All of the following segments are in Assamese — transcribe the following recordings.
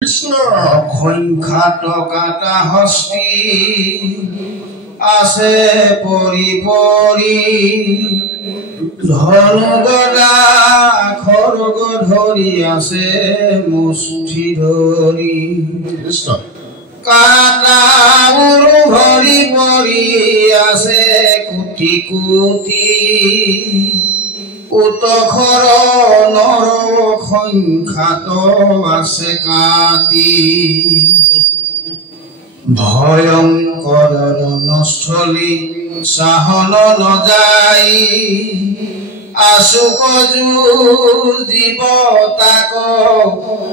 অসংখ্যাত কাটা হস্তি আছে পৰি পৰি ধনুগদা খড়গ ধৰি আছে মুষ্টি ধৰি কাটা উৰু ভৰি পৰি আছে কোটি কোটি উতখৰ নৰ সংখ্যাত আছে কাটি ভয়ংকৰ ৰণস্থলী চাহন নযাই আশুক যুঁজিব তাক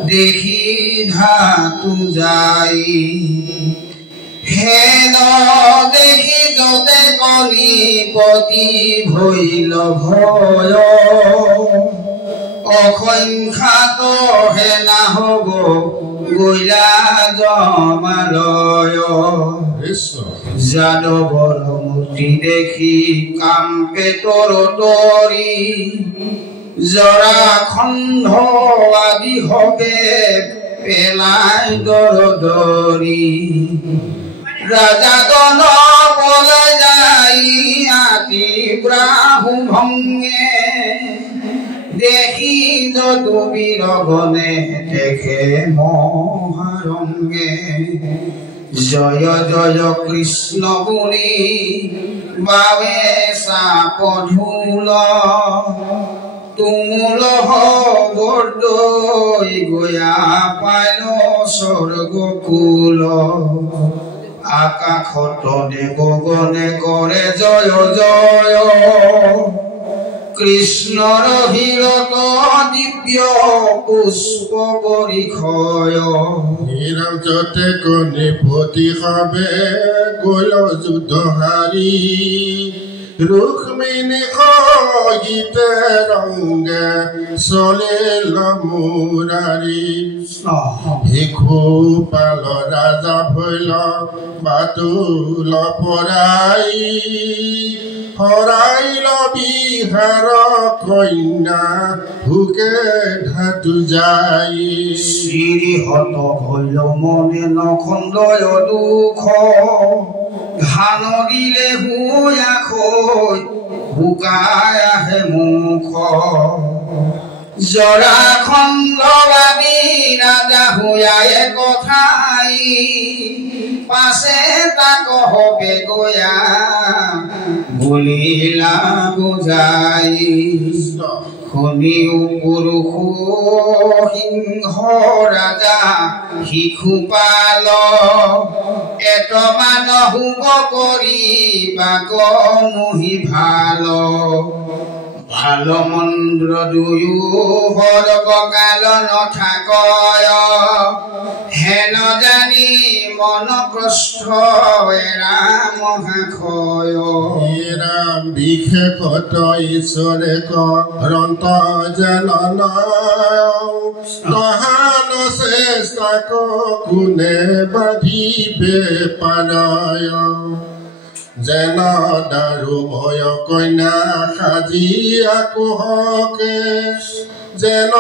দেখি ধাতু যাই হেন দেখি যতে কলিপতি ভৈল ভয় অসংখ্যাত হেনা হব গৈলা জমালয় যাদৱৰ মূৰ্তি দেখি কাম্পে তৰি জৰাখণ্ড আদি হবে পেলাই দৰদৰি ৰাজাজন পলে যাই আতি ব্ৰাহু ভংগে দেখি যদু বীৰগণে দেখে মহাৰংগে জয় জয় কৃষ্ণ বুলি বাবে চাপ ঢোল তুমুল বৰদৈ গয়া পাইল স্বৰ্গকুল আকাশত দেৱগণে কৰে জয় জয় কৃষ্ণৰ হীৰত দিব্য পুষ্প পৰিক্ষয় নিৰঞ্জতে কণিপতি সবে গল যুদ্ধ হাৰি ৰুক্মিণী সহিতে ৰংগে চলিল মুৰাৰী ভিক্ষুপাল ৰাজা ভৈল বাতুল পৰাই হৰাইল বিহাৰ কন্যা ভোকে ধাতু যাই শ্ৰীহত ভৈল মনে নখন্দয় দুখ ধান দিলে হুয়া খৈ হুকাই আহে মুখ জৰাখণ্ডবাদী ৰাজা হুয়াই কথাই পাছে তাক হবে গয়া বলিলা বুজাই শুনিও পুৰুষ সিংহ ৰাজা শিশুপাল এতমান হুব কৰি বাক মুহি ভাল ভাল মন্দ্ৰ দুয়ো সৰ্ব কাল নথাকয় হেন জানি মন কষ্ট এৰা মহাক্ষয় ৰাম বিশেষত ঈশ্বৰে কৰন্ত জলন তহান চেষ্টাক কোনে বাধিবে পাৰয় যেন দাৰু ভয় কন্যা সাজি আকোহকে যেন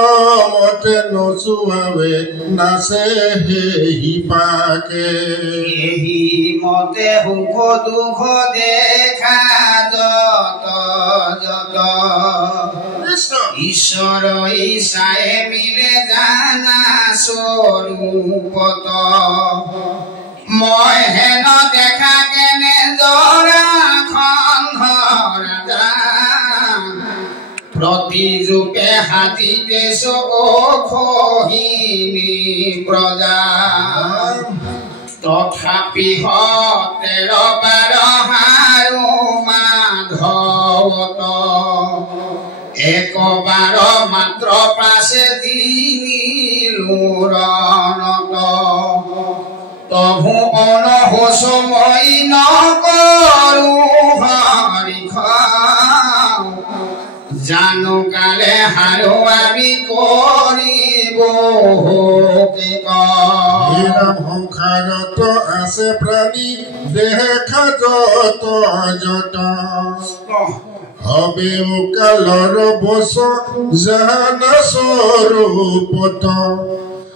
মতে নচুৱাবে নাচে হেহি পাকে এহি মতে সুখ দুখ দেখা যত যত ঈশ্বৰ ইচ্ছাই মিলে জানা স্বৰূপত মই হেন দেখা কেনে জৰাখণ্ডৰ ৰাজা প্ৰতিৰূপে হাতীতে খহিনী প্ৰজা তথাপি 13 হাৰু মাধৱত একবাৰ মাত্ৰ পাছে দিনিলো ৰণত তভু অনহোচ মই নকৰো হৰিখ জানো কালে হাৰো আমি কৰিব সংসাৰত আছে প্ৰাণী দেখা যত যত হবেও কালৰ বছ জানা স্বৰূপত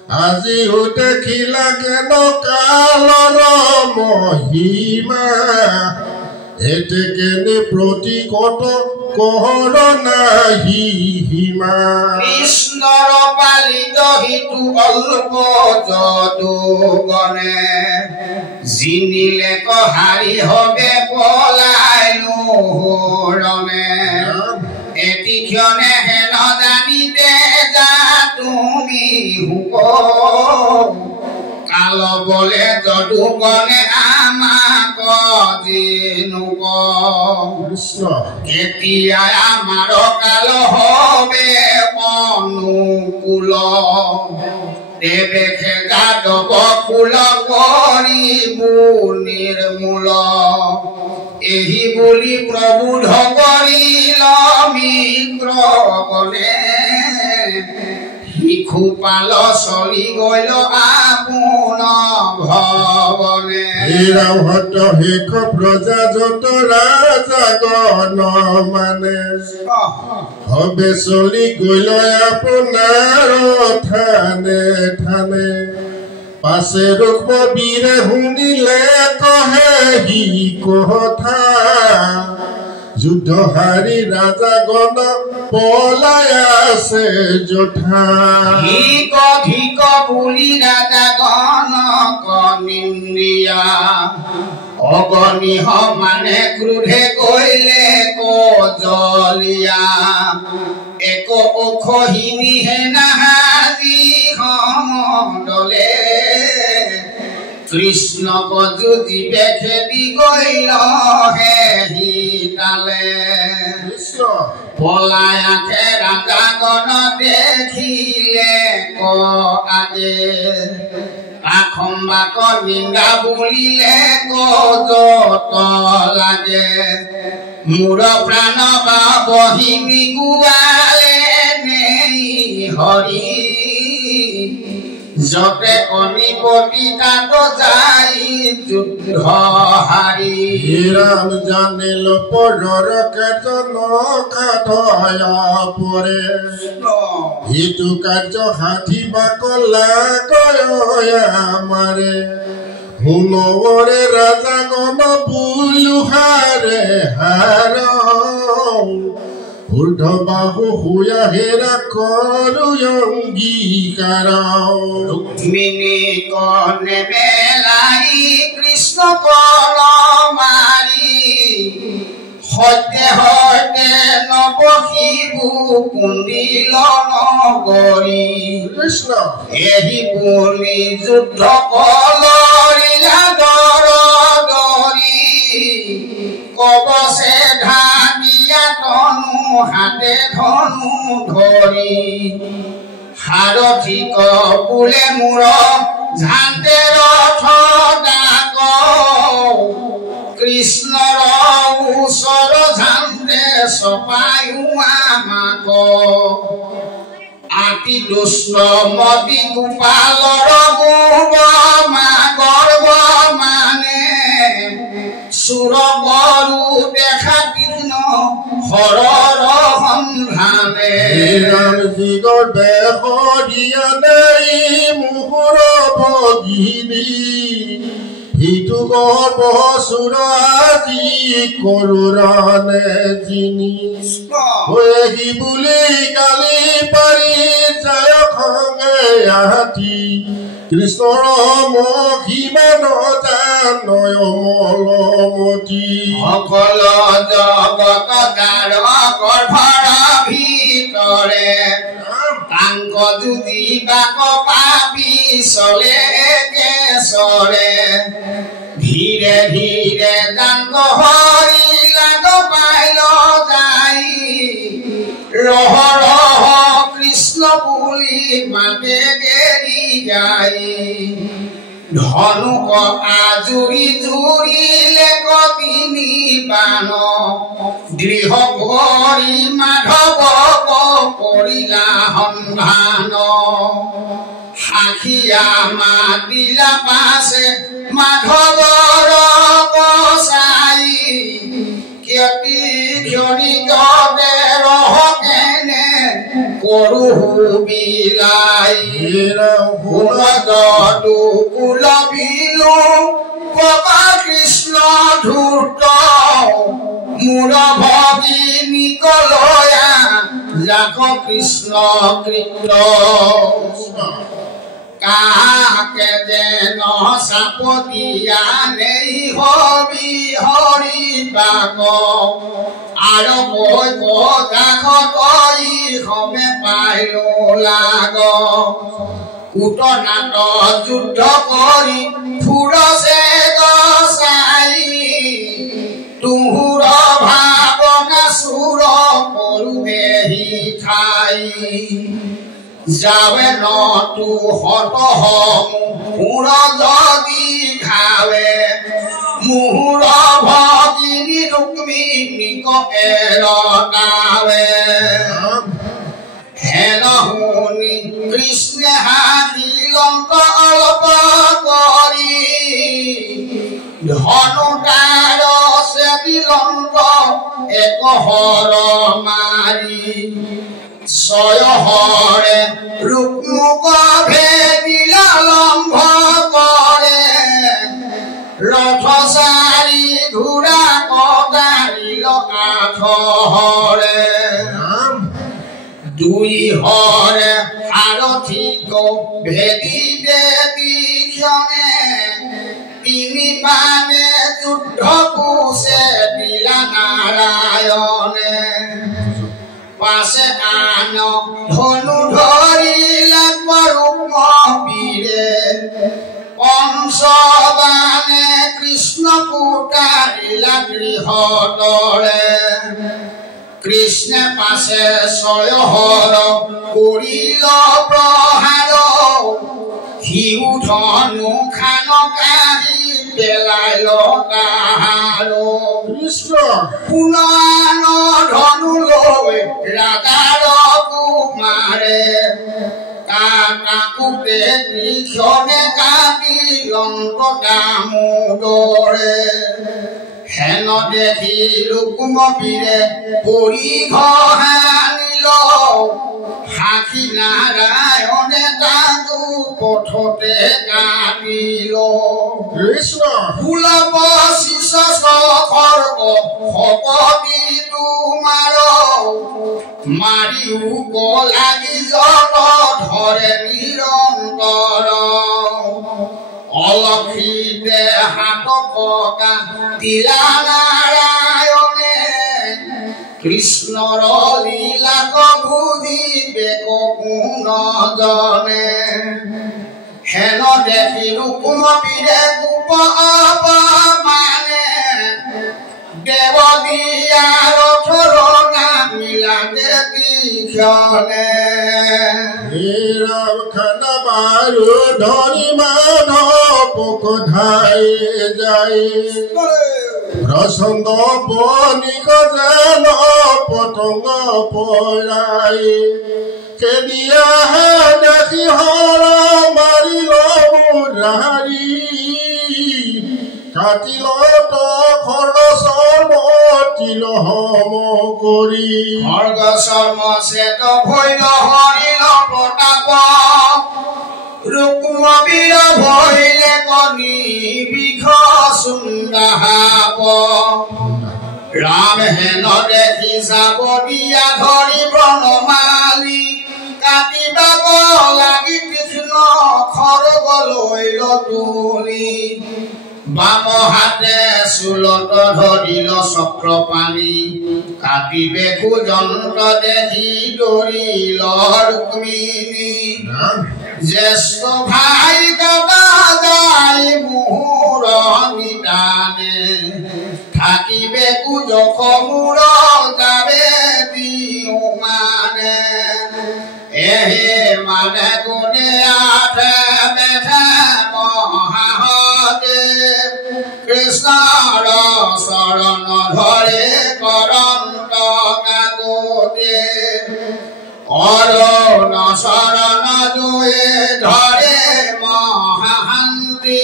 আজিও দেখিলা কেন কালৰ মহিমা এতে কেনে প্ৰতিকত কহৰ নাহি হিমা কৃষ্ণৰ পালিত হিতু অল্প যদু গণে জিনিলে কহাৰি হবে পলাই নোহৰণে এটি ক্ষণে হেন জানিতে যা তুমি হুক কাল বলে যদু গণে আমাক জিনুক কেতিয়া আমাৰ কাল হবে অনুকূল দেবে যাদৱ কুল কৰিব নিৰ্মূল এহি বুলি প্ৰবোধ কৰিল মিত্ৰ গণে শিশুপাল চলি গল আপোন ভৱনে ৰামহত শেষ প্ৰজা যত ৰাজা গণ মানে হবে চলি গল আপোনাৰ থানে থানে পাছে ৰঘুবীৰে শুনিলে কহে সি কথা যুদ্ধ হাৰি ৰাজা গণ পলাই আছে জোঠা ধিক বুলি ৰাজা গণক নিন্দিয়া অগণি সমানে ক্ৰোধে কৈলে কজলিয়া এক অখহিনীহে নাহাজি সমদলে কৃষ্ণক যুজিবে খেদি গইল হে হিতালে পলাই আখে ৰাজা গণ দেখিলে ক আগে আখম্বাক নিন্দা বুলিলে কজত লাগে মোৰ প্ৰাণ বা বহিবি গুৱালে নেই হৰি যতে কণিপতি তাত যাই যুদ্ধ হাৰি ৰাম জানিল পৰৰ কাৰ্য খাধয় পৰে হিতু কাৰ্য ষাঠি বা কলা কয় আমাৰে শুনৰে ৰাজা গণ বুলুহাৰে হাৰ ঊৰ্ধ বাহু হুয়া হেৰা কৰো অংগীকাৰ ৰুক্মিণী কনে মেলাই কৃষ্ণ কল মাৰি সত্যে সত্যে নবসিবু কুণ্ডিল নগৰী কৃষ্ণ এহি বুলি যুদ্ধ কলৰিলা দৰ দৰি কবচে ঢাকিয়া তনু হাতে ধনু ধৰি সাৰথিক বোলে মূৰ ঝান্তে ৰথ ডাক কৃষ্ণৰ ওচৰ ঝান্তে চপায়ো আমাক আতি দুষ্ট মতি গোপালৰ গোব গৰ্ব মানে চুৰ গৰু দেখা কৃষ্ণ হৰৰ সন্ধানে ৰাম জিগৰ বেহৰিয়া নাই মুহুৰ ভগিনী হিতু গৰ্ব চুৰ আজি কৰোৰণে জিনি হৈ বুলি গালি পাৰি যায় খঙে আতি কৃষ্ণৰ মহিমা নজানয় মলমতি সকল জগত গাৰ গৰ্ভৰ ভিতৰে তাংক যুজিবাক পাপি চলে কেশৰে ধীৰে ধীৰে জাংক হৰি লাগ পাইল যাই ৰহ ৰহ কৃষ্ণ বুলি মাতে গেৰি যাই ধনুক আজুৰি জুৰিলে কতিনি বান দৃঢ় কৰি মাধৱক কৰিলা সন্ধান সাখিয়া মাতিলা পাছে মাধৱৰ কচাই ক্ষতি ক্ষণিকতে ৰহ কেনে কৰু বিলাই গুণগতু কুলবিলো কবা কৃষ্ণ ধূৰ্ত মূৰ ভগিনী কলয়া যাক কৃষ্ণ কৃত কাকে যেন চাপতিয়া নেই হবি হৰি বাক আৰু কৈ কাষ কৈ সমে পাইল লাগ কুটনাট যুদ্ধ কৰি ফুৰছে গছাই তুহুৰ ভাৱনা চুৰ কৰোহি ঠাই যাবে নতু হত মুহুৰ যদি ঘাৱে মুহুৰ ভগিনী ৰুক্মিণীক এৰনাৱে হেন শুনি কৃষ্ণে হাঁহি লংক অলপ কৰি ধনু তাৰ চেতি লংক এক হৰ মাৰি ছয়হৰে ৰুক্মুক ভেদিলা লম্ভ কৰে ৰথ চাৰি ঘোঁৰা কটাৰিল আঠহৰে দুই হৰে সাৰথিক ভেদি দেৱী ক্ষণে তিনি পানে যুদ্ধ কোচে দিলা নাৰায়ণে পাছে আন ধনু ধৰিলা ৰুক্মবীৰে পঞ্চবাণে কৃষ্ণ কুটাৰিলা গৃহদৰে কৃষ্ণে পাছে ছয়হৰ কৰিল প্ৰহাৰ সিউ ধনু খান কাঢ়ি পেলাইল তাহাৰ কৃষ্ণ পুনৰ ধনু লৈ ৰাজাৰ কুমাৰে কাকুতে কৃষ্ণে কাটি লংক দামোদৰে হেন দেখি ৰুক্মবীৰে পৰি ঘহানিল সাখী নাৰায়ণে তাকো পথতে কাটিল কৃষ্ণ ফুলব শিষ খৰ্গ শপতি তোমাৰ মাৰিও লাগি জন ধৰে নিৰন্তৰ অলক্ষিতে হাত পকা দিলা নাৰায়ণে কৃষ্ণৰ লীলাক বুজিবে কোন জনে হেন দেখি ৰুক্মবীৰে গোপ অপমানে দেৱ দিয়া ৰথৰ নামিলা দেৱী ক্ষণে খানা বাৰু ধৰি মাধৱ পকধাই যায় প্ৰচণ্ড বনিক যেন পতংগ পৰাই কেদিয়াহে দেখি হৰ মাৰিল মুৰাৰী কাটিল খৰ্গ চৰ্ম তিল হম কৰি খৰ্গ চৰ্ম চেত ভৈল হৰিল প্ৰতাপ ৰুক্মবীৰ ভৈলে কণী বিষ চুন্দাপ ৰাম হেন দেখি যাব দিয়া ধৰি বনমালী কাটিবাব লাগি কৃষ্ণ খৰ্গ লৈল তুলি বাম হাতে চুলত ধৰিল চক্ৰ পানী কাটিবে কুযন্ত্ৰ দেখি দৌৰিল ৰুক্মিণী জ্যেষ্ঠ ভাই কাটা যায় মুহুৰ নিদানে থাকিবে কুজখ মূৰ যাবে দিও মানে এহে মানে গুণে আঠে বেঠে মহাহতে কৃষ্ণৰ চৰণ ধৰে কৰন্ত কাকতে অৰুণ চৰণ জুয়ে ধৰে মহাশান্তি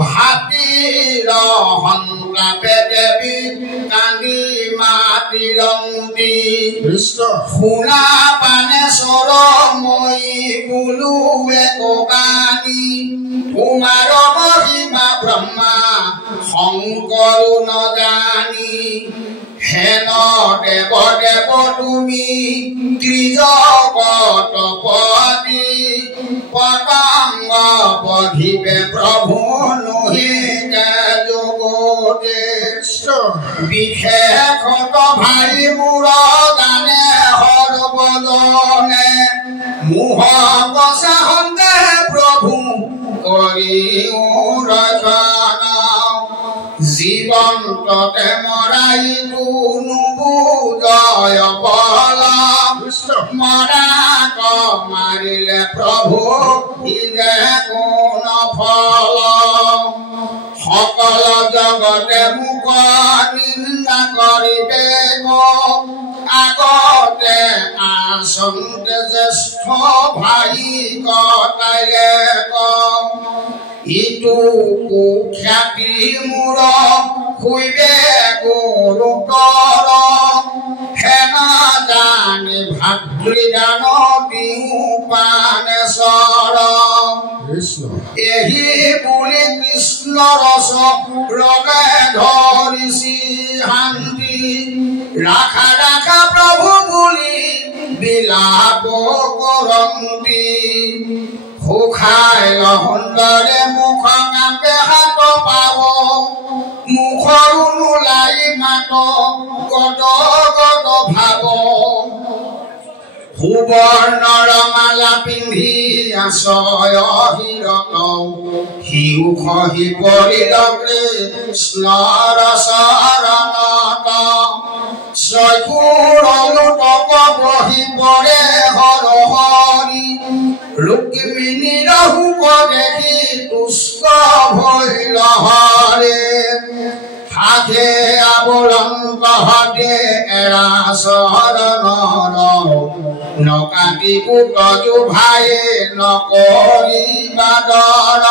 ভাতিৰ সন্তাপে দেৱী কান্দি মাত মাতিলন্তি কৃষ্ণ শুনা পানে স্বৰ মই বোলো একবাণী তোমাৰ মহিমা ব্ৰহ্মা শংকৰো নজানি হেন দেৱ দেৱ তুমি ত্ৰিজগতপতি পতংগ বধিবে প্ৰভু নহিকে জগতে বিশেষত ভাই মূৰ গানে সৰ্বজনে মোহ বচা হন্তে প্ৰভু কৰি ৰচনা জীৱন্ততে মৰাই নুবুজয় বল মৰা মাৰিলে প্ৰভু যে কোন ফল সকল জগতে মুখ নিন্দা কৰিবে আগতে আচন্তে জ্যেষ্ঠ ভাই কটাইলে ইটো কুখ্যাতি মূৰ শুইবে গুৰুতৰ হেনা জানি ভাতৃদান দিওঁ পানেশ্বৰ এহি বুলি কৃষ্ণ ৰস ৰগে ধৰিছি শান্তি ৰাখা ৰাখা প্ৰভু বুলি বিলাপ কৰন্তি সুখাই সুন্দৰে মুখ কাপে হাত পাব মুখৰো নোলাই মাত গদ গদ ভাব সুবৰ্ণৰ মালা পিন্ধি আছয় হিৰত সিও খহি পৰিল কৃষ্ণৰ চৰণত চকুৰ লোটক বহি পৰে হৰ হৰি ৰুক্মিণীৰ ৰূপ দেখি তুষ্ট ভৈল হৰে হাতে আৱলংক হতে এৰা চৰণৰ নকাটি পুত জোভায়ে নকৰিবা দৰ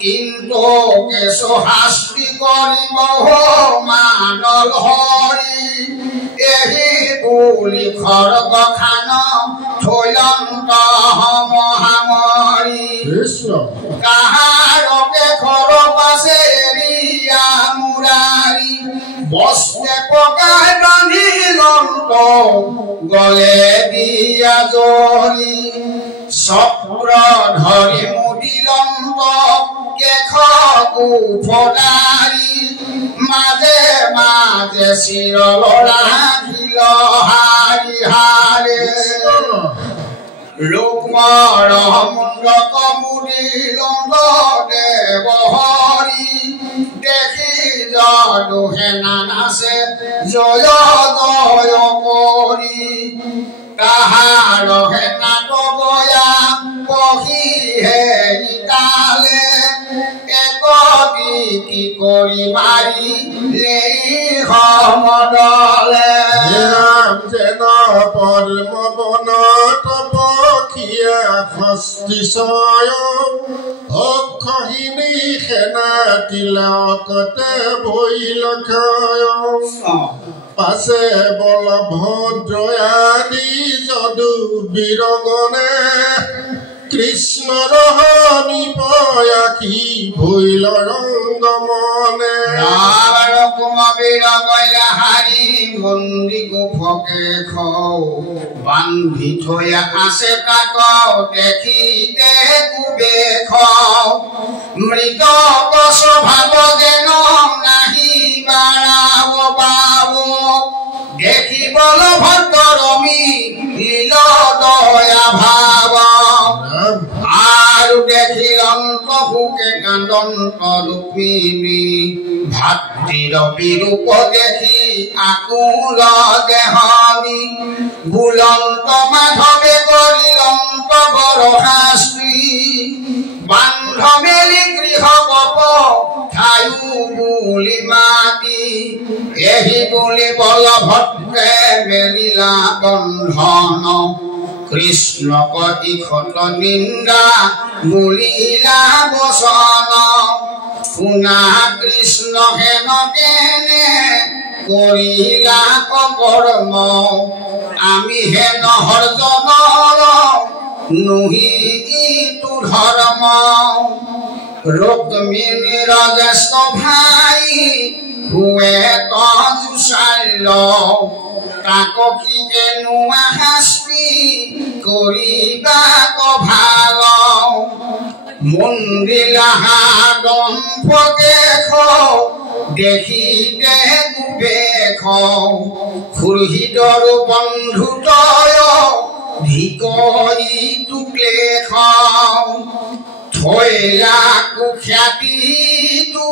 কিন্তু কেশু শাস্তি কৰিব মানল হৰি এহি বুলি খৰ্গ খান থৈলন্ত মহামৰি কাহাৰকে খৰ পাছে এৰিয়া মুৰাৰী বস্তে পকাই বান্ধি লন্ত গলে দিয়া জৰি চক্ৰ ধৰি মুদিলন্ত কেশ কুফদাৰী মাজে মাজে চিৰ ৰাখিল হাৰি হাৰে ৰুক্মৰ মুণ্ডক মুদিলন্ত দেৱ হৰি দেখি যদু হেনা নাচে জয় জয় কৰি কাহাৰ হেনাত গয়া পহিহে ইতালে একতি কি কৰি মাৰি লেই সমদলে যেন পদ্ম বনত পখিয়া হস্তিশয় অক্ষহিনী সেনা তিলকতে বৈল ক্ষয় পাছে বলভদ্ৰয়াদি যদু বীৰগণে কৃষ্ণৰ নিপয়াখি ভৈল ৰংগমনে কুমবীৰ কইলা হাৰি বন্দী গোফকে খৌ বান্ধি থৈ আছে তাক দেখিতে কুবে খৌ মৃত স্বভাৱ যেন নাহি বাৰাব পাব দেখি বলভদ্ৰমী লীল দয়া ভাব আৰু দেখিলন্ত সুকে কান্দন্ত ৰুক্মিণী ভাতৃৰ বিৰূপ দেখি আকুল দেহনী বুলন্ত মাধৱে কৰিলন্ত বৰ শাস্তি বান্ধ মেলি গৃহ কপ ঠায়ো বুলি মাতি এহি বুলি বলভদ্ৰে মেলিলা বন্ধন কৃষ্ণক ইখত নিন্দা বুলিলা বচন শুনা কৃষ্ণ হেন কেনে কৰিলা কৰ্ম আমি হে নহৰ জনৰ নুহি ইটো ধৰ্ম ৰুক্মিণীৰ জ্যেষ্ঠ ভাই হুৱে তজুচাই ল তাক কি কেনুৱা শাস্তি কৰিবা ভাল মন্দিলা দম্পকে দেখিতে গুবেখ খুৰহিদৰ বন্ধু তয় ধিকৰি তুক্লেখ থৈলা কুখ্যাতিটো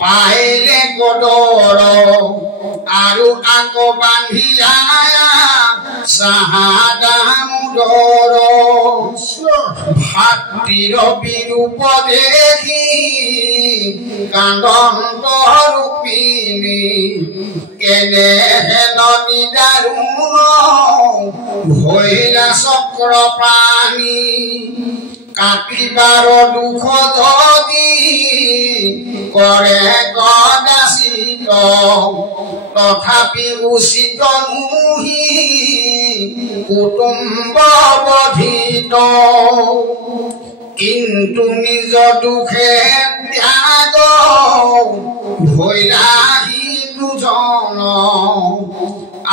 পাইলে গদৰ আৰু আকৌ বান্ধিয়া চাহাদামোদৰ ভাতৃৰ বিৰূপ দেখি কান্দন্ত ৰূপিণী কেনেহেন নিদাৰুণ ভৈলা চক্ৰ প্ৰাণী কাটিবাৰ দুখ যদি কৰে কদাচিত তথাপি উচিত নুহি কুটুম্ব বধিত কিন্তু নিজ দুখে ত্যাগ ভৈলাহী দুজন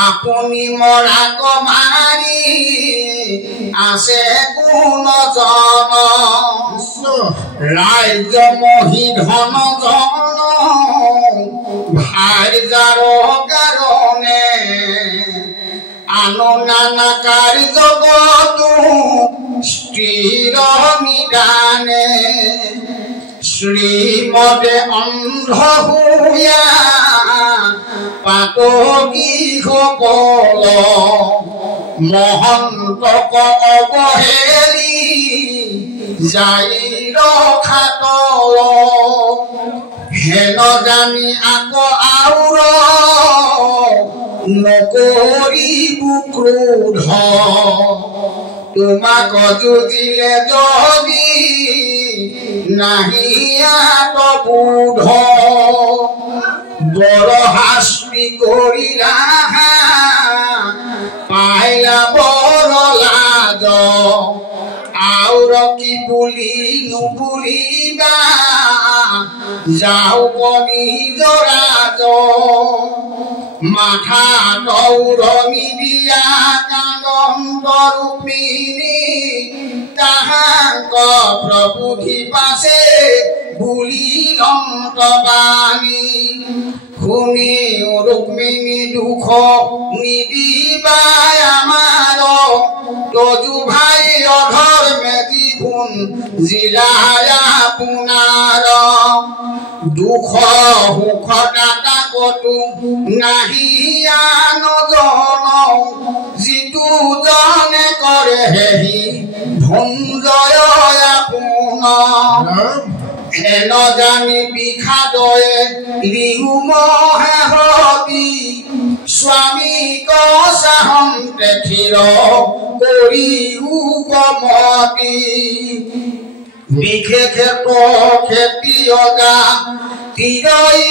আপুনি মৰাক মাৰি আছে কোনজন ৰাজ্য মহি ধন জন ভাই যাৰ কাৰণে আনো নানা কাৰ্যগতো স্থিৰ নিদানে শ্ৰীমদে অন্ধ হুয়া পাতকী সকল মহন্তক অৱহেৰি যাই ৰখাতল হেন জানি আকৌ আউৰ নকৰিবো ক্ৰোধ তোমাক যুজিলে যদি নাহিয়াত বুধ বড় শাস্তি কৰিলা পাইলা বড় লাজ আউৰ কি বুলি নুবুলিবা যাওক নিজৰ ৰাজ মাথা দৌৰণি দিয়া কান্দন্ত ৰূপিণী তাহাক প্ৰবুদ্ধি পাছে বুলি লন্তবাণী শুনি ৰুক্মিণী দুখ নিদিবা আমাৰ তজু ভাই অধৰ্মে দ্বিগুণ জিলায়া আপোনাৰ দুখ সুখ দাতা কতো নাহিয়া নজন যিটো জনে কৰে হেহি ভঞ্জয় আপোনাৰ হেন জানি বিষাদয়ে ৰিহুমহে হতি স্বামীক চাহন্তে থিৰ কৰি উপমতি বিশেষে খেতিয়গা তিৰই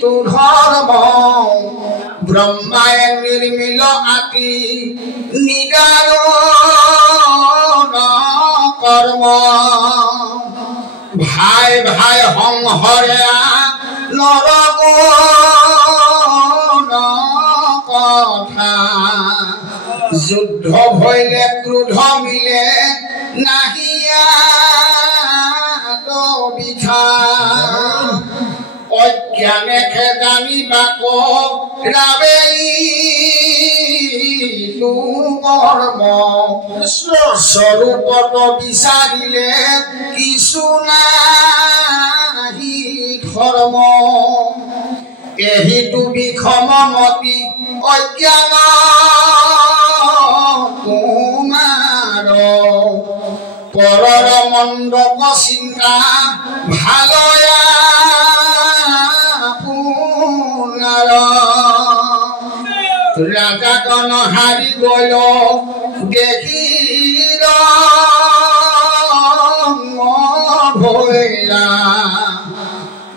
তু ধৰ্ম ব্ৰহ্মায় নিৰ্মিল আতি নিদান কৰ্ম ভাই ভাই সংহৰে নৰগণ কথা যুদ্ধ ভৈলে ক্ৰোধ মিলে নাহিয়া বিধা অজ্ঞানে খেদানিবাক ৰাবেই কৰ্ম স্বৰূপত বিচাৰিলে কিছু নাহি ধৰ্ম এহিটো বিষম মতি অজ্ঞান তোমাৰ পৰৰ মণ্ডক চিন্তা ভালয়া পুনৰ ৰাজাগণ হাৰি গল দেখি ভৈলা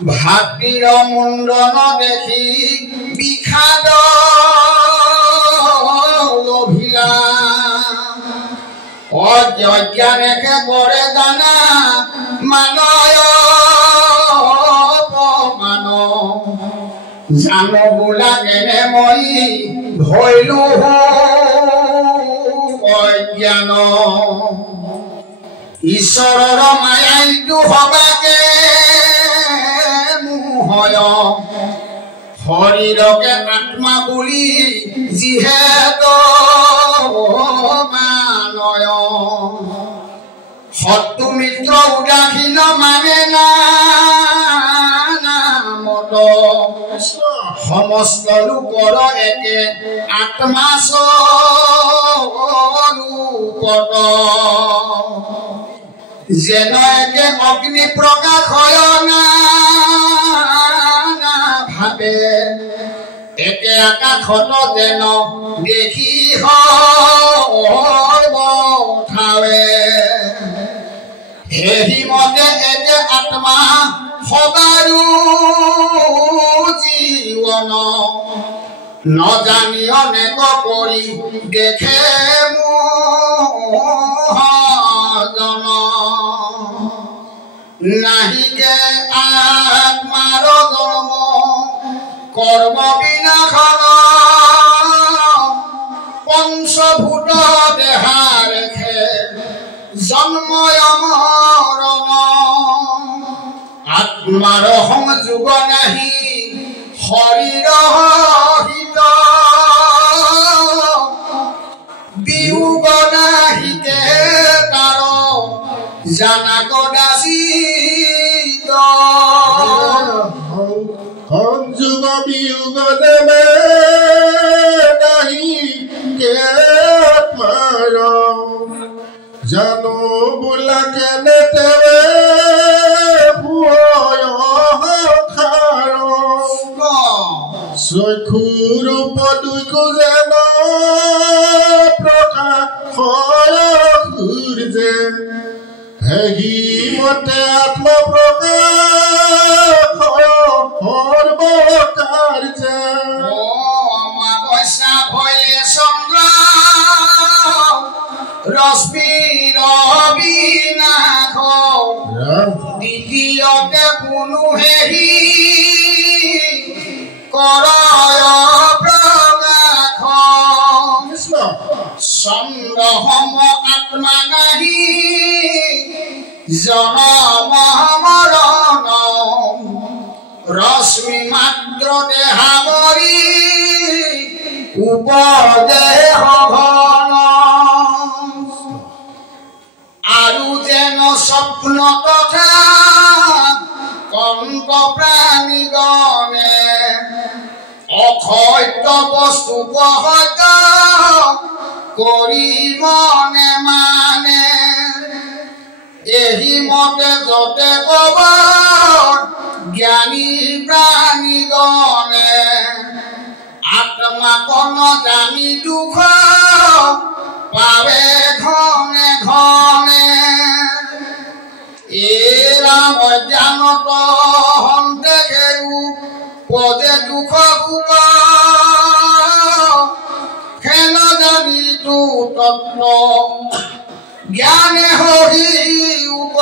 ভাতৃৰ মুণ্ডন দেখি বিষাদ লভিলা অজ্ঞানেকে কৰে জানা মানয় অপমান জানো বোলা কেনে মই ভৈলো অজ্ঞান ঈশ্বৰৰ মায়াইটো হবাকে মোহয় শৰীৰকে আত্মা বুলি যিহেতু মানয় শত্ৰু মিত্ৰ উদাসীন মানে নামত সমস্ত লোকৰ একে আত্মা স্বৰূপত যেন একে অগ্নি প্ৰকাশ হয় ভাবে একে আকাশত যেন দেখি ঠাৱে সেই মতে একে আত্মা সবাৰো জীৱন নজানি অনেক কৰি দেখে মোহজন নাহিকে আত্মাৰ জন্ম কৰ্ম বিনাশন পঞ্চভূত দেহাৰেখে জন্ময় মৰণ আত্মাৰ সংযোগ নাহি শৰীৰ হিত বিয়োগ নাহিকে তাৰ জানা কদাচিত সংযোগ বিয়োগ দেৱে নাহি কে আত্মাৰ জানো বোলা কেনে তেৱে চক্ষু ৰূপ দুইকো যেন প্ৰকাশ যে হেহি মতে আত্মা প্ৰকাশ সৰ্বকাৰ্যে অমাৱস্যা ভয়ে চন্দ্ৰ ৰশ্মিৰ বিনাশ দ্বিতীয়তে কোনো হেৰি কৰয় প্ৰকাশ চন্দ্ৰ সম আত্মা নাহি জনম মৰণ ৰশ্মি মাত্ৰ দেহাবৰি উপদেহ ঘন আৰু যেন স্বপ্ন তথা কন্ত প্ৰাণীগণে অসত্য বস্তু সত্য কৰি মনে মানে এহি মতে যতে কব জ্ঞানী প্ৰাণীগণে আত্মাকন জানি দুখ পাবে ঘনে ঘনে এৰাম অজ্ঞানত সন্দেহেও পদে দুখ ভোগ খেল জানিতো তত্ত্ব জ্ঞানে হৰি উপ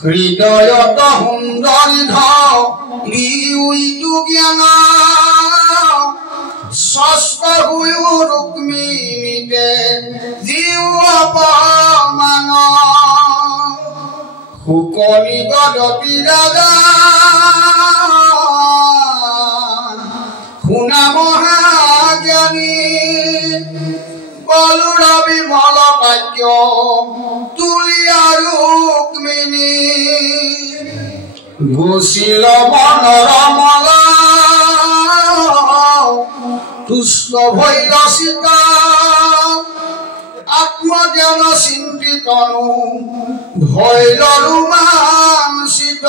হৃদয়ত সুন্দৰী ধৰিউইটো জ্ঞান ষষ্ঠ হুয়ো ৰুক্মিণীতে জীৱ অপমান শুকনি গদতি ৰাজা শুনা মহাজ্ঞানী বলুৰ বিমল বাক্য তুলিয়া ৰুক্মিণী ঘোষিল মনৰ মল তুষ্ট ভৈল সীতা আত্মজ্ঞান চিন্তিতনু ভৈল ৰোমাঞ্চিত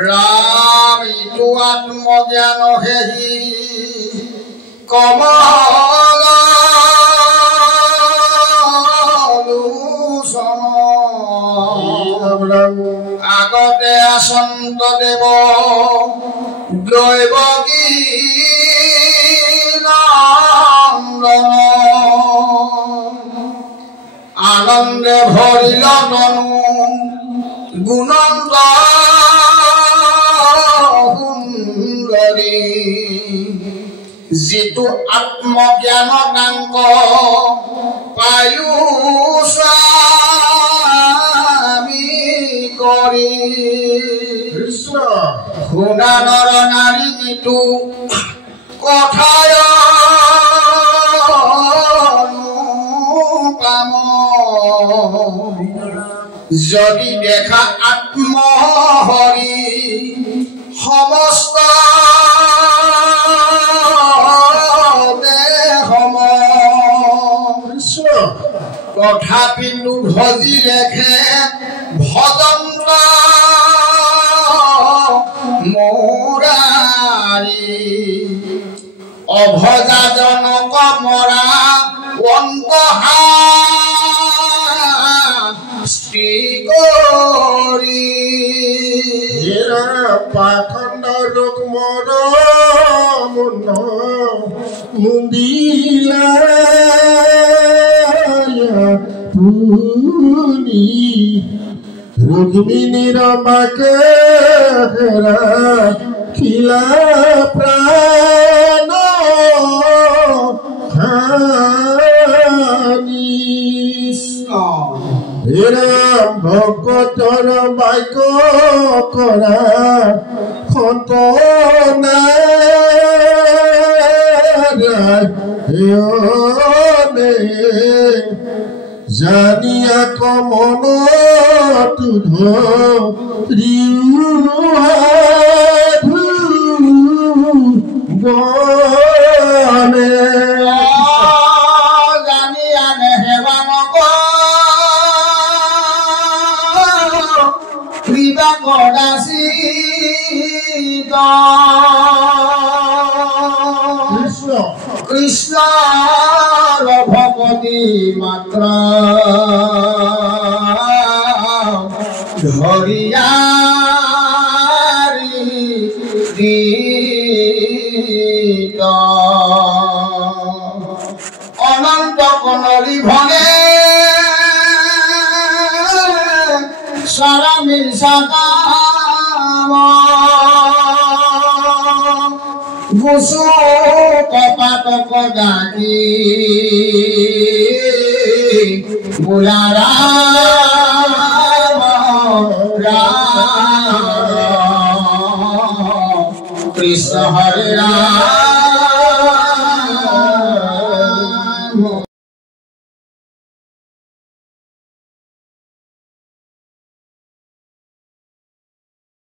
ৰাম ইটো আত্মজ্ঞান হেৰি কমল লোচন সন্তদেব দৈবকী নন্দন আনন্দে ভৰিল তনু গুণন্ত সুন্দৰী যিটো আত্মজ্ঞানকাঙ্ক পায়ু স্বামী কৰি কৃষ্ণ শুনা নৰ নাৰী যিটো কথায় অনুপম যদি দেখা আত্মহৰি সমস্ত তথাপিতো ভজি লেখে ভজন্ত মুৰাৰী অভজা জনক মৰা অন্তহা স্ত্ৰী কৰি পাখণ্ড ৰোগ মৰ মুন মুন্দিলা পুনি রুক্মিণীর বাকে হেরা খিলা প্রাণ হানি হেরাম ভকতর বাক্য করা খতনা জানিয়া কমন তুধ বনে জানিয়া নেহেবানক কৃপা কদাসি কৃষ্ণ ভগবতী মাত্র ধরিয়ারি অনন্ত কনলি ভনে সারা মিশা কাম গুসু কপাটক গাগি বুলারা কৃষ্ণ হরে রাম